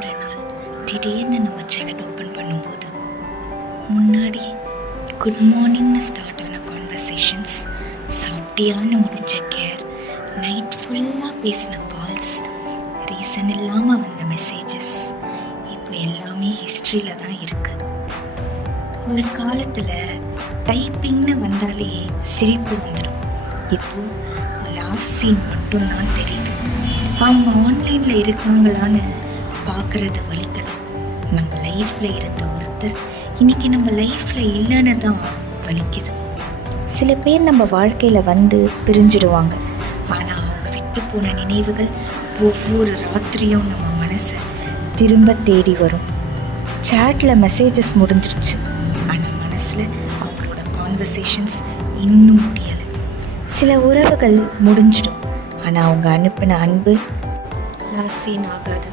ஒரு நாள் திடீர்னு நம்ம சேட் ஓப்பன் பண்ணும்போது முன்னாடி குட் மார்னிங்னு ஸ்டார்ட் ஆன கான்வர்சேஷன்ஸ், சாப்பிட்டியான்னு முடிஞ்ச கேர், நைட் ஃபுல்லாக பேசின கால்ஸ், ரீசன் இல்லாமல் வந்த மெசேஜஸ், இப்போ எல்லாமே ஹிஸ்ட்ரியில் தான் இருக்குது. ஒரு காலத்தில் டைப்பிங்னு வந்தாலே சிரிப்பு வந்துடும். இப்போது லாஸ்ட் சீன் மட்டும்தான் தெரியுது. அவங்க ஆன்லைனில் இருக்காங்களான்னு பார்க்குறது வலிக்கலாம். நம்ம லைஃப்பில் இருந்த ஒருத்தர் இன்றைக்கி நம்ம லைஃப்பில் இல்லைன்னு தான் வலிக்குது. சில பேர் நம்ம வாழ்க்கையில் வந்து பிரிஞ்சிடுவாங்க. ஆனால் அவங்க விட்டு போன நினைவுகள் ஒவ்வொரு ராத்திரியும் நம்ம மனசை திரும்ப தேடி வரும். சேட்டில் மெசேஜஸ் முடிஞ்சிருச்சு, ஆனால் மனசில் அவங்களோட கான்வர்சேஷன்ஸ் இன்னும் முடியலை. சில உறவுகள் முடிஞ்சிடும், ஆனால் அவங்க அனுப்பின அன்பு லாஸ்ட் சீன் ஆகாது.